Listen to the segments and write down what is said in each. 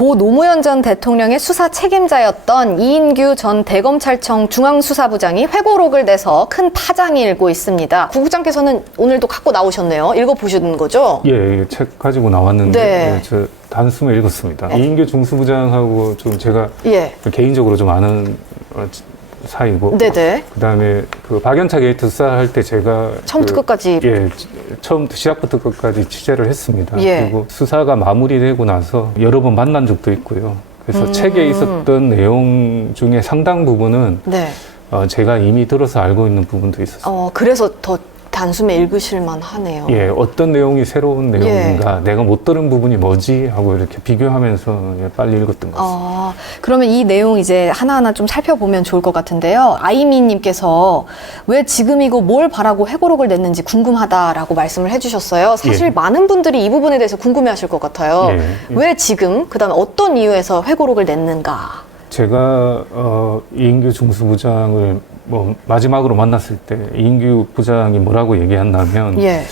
고 노무현 전 대통령의 수사 책임자였던 이인규 전 대검찰청 중앙수사부장이 회고록을 내서 큰 파장이 일고 있습니다. 구국장께서는 오늘도 갖고 나오셨네요. 읽어보시는 거죠? 예, 예, 책 가지고 나왔는데 네. 예, 저 단숨에 읽었습니다. 이인규 중수부장하고 좀 제가 예. 개인적으로 좀 아는 어, 지- 사이고 네네. 그다음에 그 박연차 게이트 수사할 때 제가 처음부터 그, 끝까지. 예 지- 처음부터 시작부터 끝까지 취재를 했습니다. 예. 그리고 수사가 마무리되고 나서 여러 번 만난 적도 있고요. 그래서 음. 책에 있었던 내용 중에 상당 부분은 네. 어, 제가 이미 들어서 알고 있는 부분도 있었어요. 어, 그래서 더 단숨에 읽으실만 하네요. 예, 어떤 내용이 새로운 예. 내용인가, 내가 못 들은 부분이 뭐지 하고 이렇게 비교하면서 예, 빨리 읽었던 것 같습니다. 어, 그러면 이 내용 이제 하나하나 좀 살펴보면 좋을 것 같은데요. 아이미님께서 왜 지금이고 뭘 바라고 회고록을 냈는지 궁금하다라고 말씀을 해주셨어요. 사실 예. 많은 분들이 이 부분에 대해서 궁금해하실 것 같아요. 예, 예. 왜 지금? 그다음에 어떤 이유에서 회고록을 냈는가? 제가 어, 이인규 중수부장을 뭐 마지막으로 만났을 때 이인규 부장이 뭐라고 얘기했냐면 예.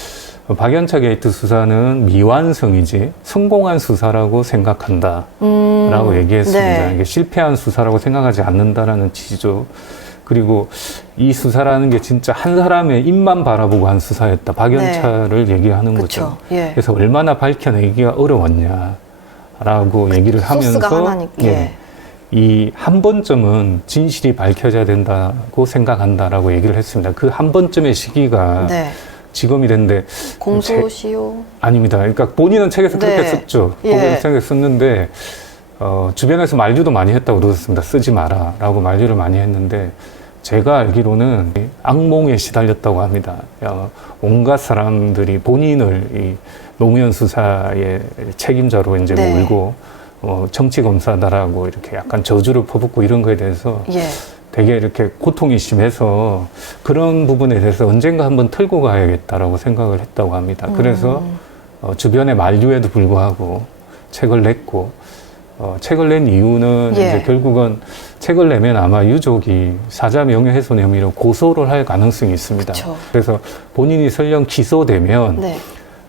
어, 박연차 게이트 수사는 미완성이지 성공한 수사라고 생각한다. 음, 라고 얘기했습니다. 네. 이게 실패한 수사라고 생각하지 않는다라는 취지죠. 그리고 이 수사라는 게 진짜 한 사람의 입만 바라보고 한 수사였다. 박연차를 얘기하는 거죠. 그렇죠. 예. 그래서 얼마나 밝혀내기가 어려웠냐라고 얘기를 하면서 소스가 하나니까. 예, 이 한 번쯤은 진실이 밝혀져야 된다고 생각한다라고 얘기를 했습니다. 그 한 번쯤의 시기가 네. 지금이 됐는데 공소시효. 아닙니다. 그러니까 본인은 책에서 그렇게 네. 썼죠. 예. 본인은 책에 썼는데 어, 주변에서 만류도 많이 했다고 들었습니다. 쓰지 마라라고 만류를 많이 했는데 제가 알기로는 이 악몽에 시달렸다고 합니다. 어, 온갖 사람들이 본인을 이 노무현 수사의 책임자로 이제 네. 몰고 어, 정치 검사다라고 이렇게 약간 저주를 퍼붓고 이런 거에 대해서 예. 되게 이렇게 고통이 심해서 그런 부분에 대해서 언젠가 한번 틀고 가야겠다라고 생각을 했다고 합니다. 그래서 음. 어, 주변의 만류에도 불구하고 책을 냈고 어, 책을 낸 이유는 예. 이제 결국은 책을 내면 아마 유족이 사자 명예훼손 혐의로 고소를 할 가능성이 있습니다. 그쵸. 그래서 본인이 설령 기소되면 네.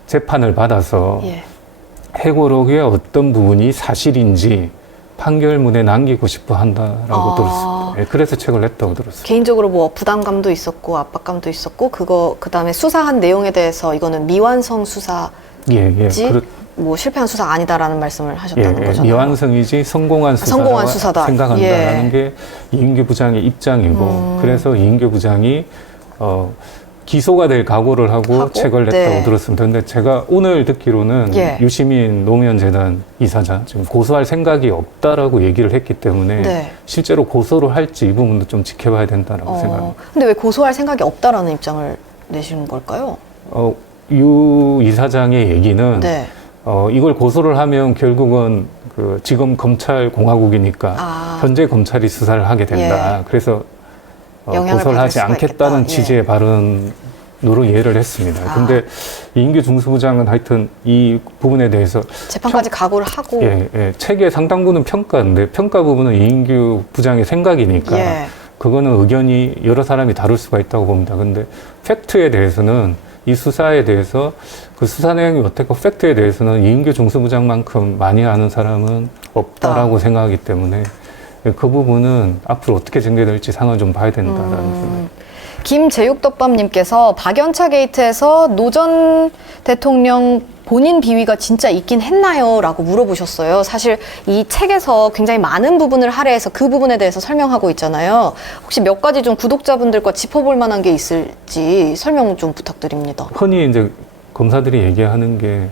재판을 받아서 예. 해고록의 어떤 부분이 사실인지 판결문에 남기고 싶어 한다라고 아. 들었습니다. 예, 그래서 책을 냈다고 들었습니다. 개인적으로 뭐 부담감도 있었고 압박감도 있었고 그거 그다음에 수사한 내용에 대해서 이거는 미완성 수사 예, 예. 지 그렇, 뭐 실패한 수사 아니다라는 말씀을 예, 하셨다는 예. 거잖아요. 미완성이지 성공한 수사라 성공한 수사다. 생각한다라는 예. 게 이인규 부장의 입장이고 음. 그래서 이인규 부장이 어, 기소가 될 각오를 하고, 하고? 책을 냈다고 네. 들었습니다. 근데 제가 오늘 듣기로는 예. 유시민 노무현 재단 이사장 지금 고소할 생각이 없다라고 얘기를 했기 때문에 네. 실제로 고소를 할지 이 부분도 좀 지켜봐야 된다라고 생각합니다. 어, 근데 왜 고소할 생각이 없다라는 입장을 내시는 걸까요? 어, 유 이사장의 얘기는 네. 어, 이걸 고소를 하면 결국은 그 지금 검찰 공화국이니까 아. 현재 검찰이 수사를 하게 된다. 그래서 어, 영향을 고소를 받을 하지 않겠다는 있겠다. 예. 취지의 발언으로 이해를 했습니다. 아. 근데 이인규 중수부장은 하여튼 이 부분에 대해서 재판까지 각오를 하고 예, 예, 책의 상당 부분은 평가인데 평가 부분은 이인규 부장의 생각이니까 예. 그거는 의견이 여러 사람이 다를 수가 있다고 봅니다. 근데 팩트에 대해서는 이 수사에 대해서 그 수사 내용이 어떻고 팩트에 대해서는 이인규 중수부장만큼 많이 아는 사람은 없다라고 생각하기 때문에 그 부분은 앞으로 어떻게 전개될지 상황을 좀 봐야 된다라는 생각. 음, 김제육덮밥님께서 박연차 게이트에서 노전 대통령 본인 비위가 진짜 있긴 했나요? 라고 물어보셨어요. 사실 이 책에서 굉장히 많은 부분을 할애해서 그 부분에 대해서 설명하고 있잖아요. 혹시 몇 가지 좀 구독자분들과 짚어볼 만한 게 있을지 설명 좀 부탁드립니다. 흔히 이제 검사들이 얘기하는 게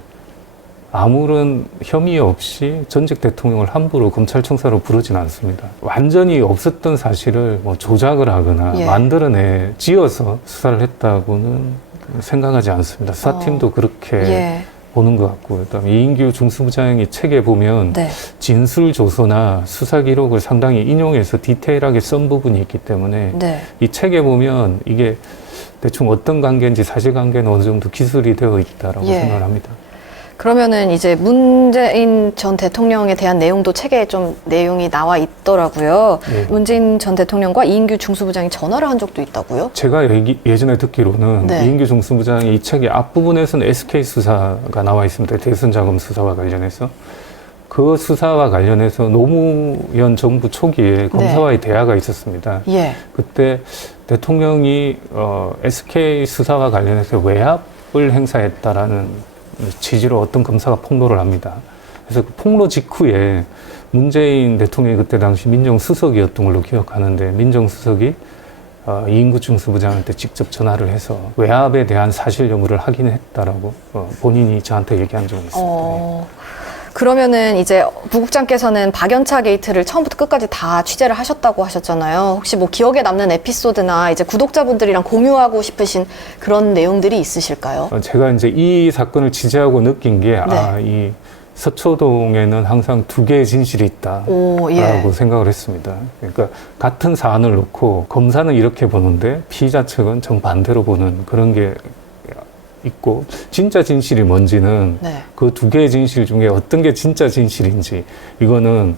아무런 혐의 없이 전직 대통령을 함부로 검찰청사로 부르진 않습니다. 완전히 없었던 사실을 뭐 조작을 하거나 예. 만들어내 지어서 수사를 했다고는 생각하지 않습니다. 수사팀도 그렇게 예. 보는 것 같고, 그다음에 이인규 중수부장이 책에 보면 네. 진술 조서나 수사 기록을 상당히 인용해서 디테일하게 쓴 부분이 있기 때문에 네. 이 책에 보면 이게 대충 어떤 관계인지 사실 관계는 어느 정도 기술이 되어 있다라고 예. 생각을 합니다. 그러면은 이제 문재인 전 대통령에 대한 내용도 책에 좀 내용이 나와 있더라고요. 예. 문재인 전 대통령과 이인규 중수부장이 전화를 한 적도 있다고요? 제가 얘기- 예전에 듣기로는 네. 이인규 중수부장이 이 책의 앞부분에서는 SK 수사가 나와 있습니다. 대선 자금 수사와 관련해서. 그 수사와 관련해서 노무현 정부 초기에 검사와의 대화가 있었습니다. 예. 그때 대통령이 어, SK 수사와 관련해서 외압을 행사했다라는 취지로 어떤 검사가 폭로를 합니다. 그래서 그 폭로 직후에 문재인 대통령이 그때 당시 민정수석이었던 걸로 기억하는데 민정수석이 어, 이인구 중수부장한테 직접 전화를 해서 외압에 대한 사실 여부를 확인했다라고 어, 본인이 저한테 얘기한 적이 있습니다. 어, 그러면은 이제 부국장께서는 박연차 게이트를 처음부터 끝까지 다 취재를 하셨다고 하셨잖아요. 혹시 뭐 기억에 남는 에피소드나 이제 구독자분들이랑 공유하고 싶으신 그런 내용들이 있으실까요? 어, 제가 이제 이 사건을 취재하고 느낀 게, 네. 아, 이 서초동에는 항상 두 개의 진실이 있다. 오, 예. 라고 생각을 했습니다. 그러니까 같은 사안을 놓고 검사는 이렇게 보는데 피의자 측은 정반대로 보는 그런 게 있고 진짜 진실이 뭔지는 네. 그 두 개의 진실 중에 어떤 게 진짜 진실인지 이거는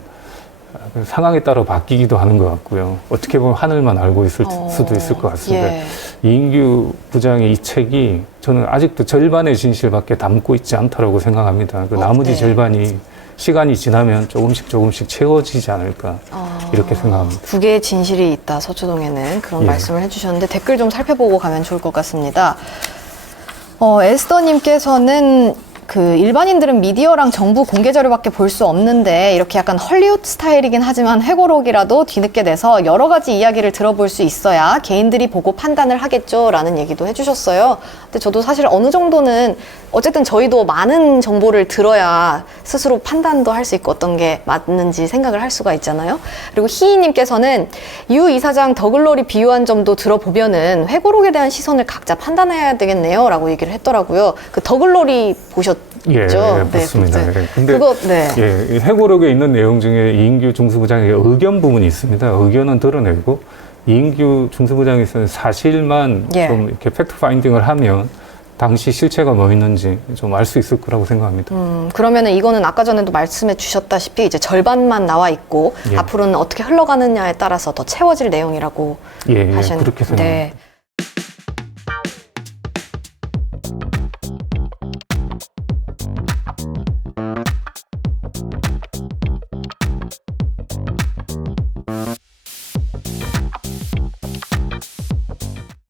상황에 따라 바뀌기도 하는 것 같고요. 어떻게 보면 하늘만 알고 있을 어, 수도 있을 것 같습니다. 예. 이인규 부장의 이 책이 저는 아직도 절반의 진실밖에 담고 있지 않다라고 생각합니다. 그 어, 나머지 네. 절반이 시간이 지나면 조금씩 조금씩 채워지지 않을까 어, 이렇게 생각합니다. 두 개의 진실이 있다 서초동에는 그런 예. 말씀을 해주셨는데 댓글 좀 살펴보고 가면 좋을 것 같습니다. 어, 에스더님께서는 그 일반인들은 미디어랑 정부 공개 자료밖에 볼 수 없는데 이렇게 약간 헐리우드 스타일이긴 하지만 회고록이라도 뒤늦게 내서 여러 가지 이야기를 들어볼 수 있어야 개인들이 보고 판단을 하겠죠라는 얘기도 해주셨어요. 근데 저도 사실 어느 정도는 어쨌든 저희도 많은 정보를 들어야 스스로 판단도 할 수 있고 어떤 게 맞는지 생각을 할 수가 있잖아요. 그리고 희희님께서는 유 이사장 더글로리 비유한 점도 들어보면은 회고록에 대한 시선을 각자 판단해야 되겠네요라고 얘기를 했더라고요. 그 더글로리 보셨죠? 예, 예, 맞습니다. 그- 예. 근데 그거 네. 예, 이 해고록에 있는 내용 중에 이인규 중수부장의 의견 부분이 있습니다. 의견은 드러내고 이인규 중수부장에서는 사실만 예. 좀 이렇게 팩트 파인딩을 하면 당시 실체가 뭐 있는지 좀 알 수 있을 거라고 생각합니다. 음, 그러면은 이거는 아까 전에도 말씀해 주셨다시피 이제 절반만 나와 있고 예. 앞으로는 어떻게 흘러가느냐에 따라서 더 채워질 내용이라고 예, 예, 하신 그렇게 생각합니다. 네.